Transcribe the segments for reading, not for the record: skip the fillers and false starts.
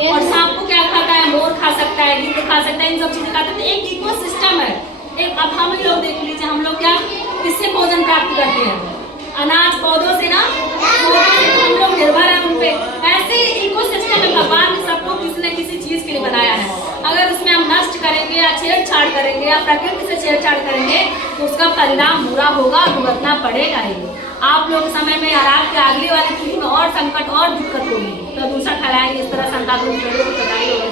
और सांप को क्या खाता है, मोर खा सकता है, गिद्ध खा सकता है, इन सब चीजें खाता है। तो एक इकोसिस्टम है। एक अब हम लोग देख लीजिए, हम लोग क्या किससे भोजन प्राप्त करते हैं, अनाज पौधों से ना, हम लोग निर्भर है उनपे। ऐसे इकोसिस्टम में भगवान ने सबको किसी न किसी चीज के लिए बनाया है। अगर उसमें हम नष्ट करेंगे या छेड़छाड़ करेंगे या प्रकृति से छेड़छाड़ करेंगे तो उसका परिणाम बुरा होगा, भुगतना पड़ेगा ही। आप लोग समय में और आपके अगली वाली पीढ़ी में और संकट और दिक्कत होगी, प्रदूषण फैलाएंगे, इस तरह संसाधनों की कटाई होगी।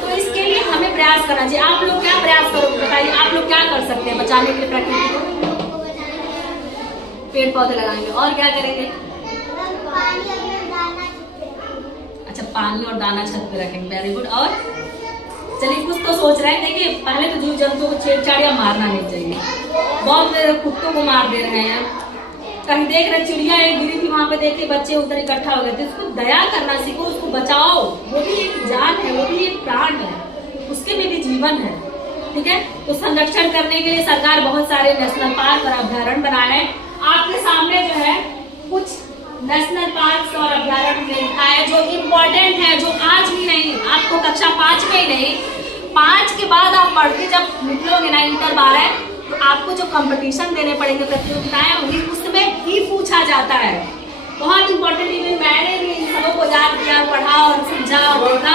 तो इसके लिए हमें प्रयास करना चाहिए। आप लोग क्या प्रयास करोगे बताइए, आप लोग क्या कर सकते हैं बचाने के लिए प्रकृति को? पेड़ पौधे लगाएंगे और क्या करेंगे? अच्छा, पानी और दाना छत पे रखेंगे, वेरी गुड। और चलिए कुछ तो सोच रहे हैं। देखिए पहले तो जीव जंतुओं को छेड़छाड़ या मारना नहीं चाहिए। बहुत कुत्तों को मार दे रहे हैं, कहीं देख रहे चिड़िया एक गिरी थी, वहां पे देखे बच्चे उधर इकट्ठा हो गए थे। उसको दया करना सीखो, उसको बचाओ, वो भी एक जान है, वो भी एक प्राण है, उसके में भी जीवन है, ठीक है। तो संरक्षण करने के लिए सरकार बहुत सारे नेशनल पार्क और अभ्यारण्य बनाए हैं। आपके सामने जो है कुछ नेशनल पार्क और अभ्यारण्य लिखा है जो इम्पोर्टेंट है, जो आज भी नहीं, आपको कक्षा 5 में ही नहीं, 5 के बाद आप पढ़ के जब निकलोगे ना इंटर 12, तो आपको जो कंपटीशन देने पड़ेंगे, प्रतियोगिताएं होंगी, उसमें भी पूछा जाता है। बहुत इंपॉर्टेंट। इवन मैंने भी इन सबों को याद किया, पढ़ा और समझा और देखा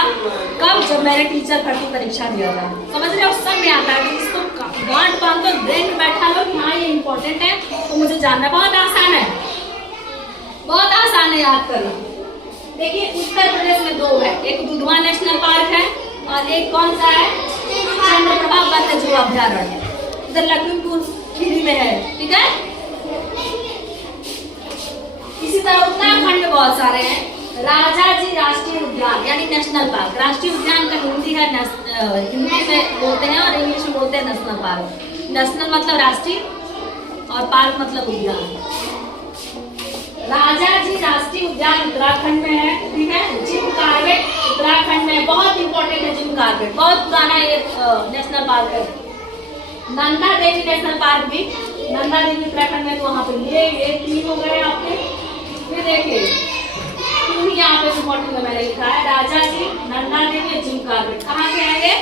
कब, जब मैंने टीचर भर्ती परीक्षा दिया था। समझ रहे हो, सब में आता है कि इसको गांठ बांध कर ब्रेन में बैठा लो कि हाँ ये इंपॉर्टेंट है, तो मुझे जानना बहुत आसान है, बहुत आसान है याद करना। देखिए उत्तर प्रदेश में 2 है, एक दुधवा नेशनल पार्क है और एक कौन सा है, चंद्रप्रभा वन्यजीव अभ्यारण्य, इधर लखीमपुर खीरी में है, ठीक है। इसी तरह उत्तराखंड में बहुत सारे हैं। राजाजी राष्ट्रीय उद्यान यानी नेशनल पार्क, राष्ट्रीय उद्यान का हिंदी है, हिंदी में बोलते हैं और इंग्लिश में बोलते हैं नेशनल पार्क। नेशनल मतलब राष्ट्रीय और पार्क मतलब उद्यान। राजाजी राष्ट्रीय उद्यान उत्तराखंड में है, ठीक है। जिम कार्बेट उत्तराखंड में, बहुत इंपॉर्टेंट है जिम कार्बेट, बहुत पुराना ये नेशनल पार्क है। नंदा देवी नेशनल पार्क भी, नंदा देवी उत्तराखंड में, तो वहाँ पे ये 3 हो गए आपके। फिर देखिए यहाँ पे इंपॉर्टेंट में मैंने लिखा है राजाजी, नंदा देवी, जिम कार्बेट, कहाँ पे है ये?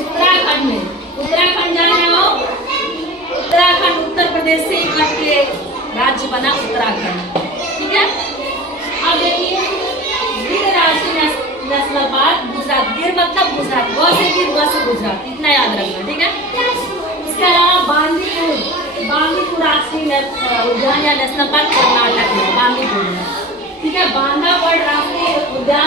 उत्तराखंड में। उत्तराखंड जाने हो, उत्तराखंड उत्तर प्रदेश से कट के राज्य बना उत्तराखंड, ठीक है। अब देखिए गिर राष्ट्रीय नेशनल पार्क गुजरात, गिर मतलब गुजरात, ग से गिर, ग से गुजरात, इतना याद रखना, ठीक है। इसके अलावा बांदीपुर राष्ट्रीय उद्यान या नेशनल पार्क कर्नाटक में, बांदीपुर में, ठीक है। बांधावड़ राष्ट्रीय उद्यान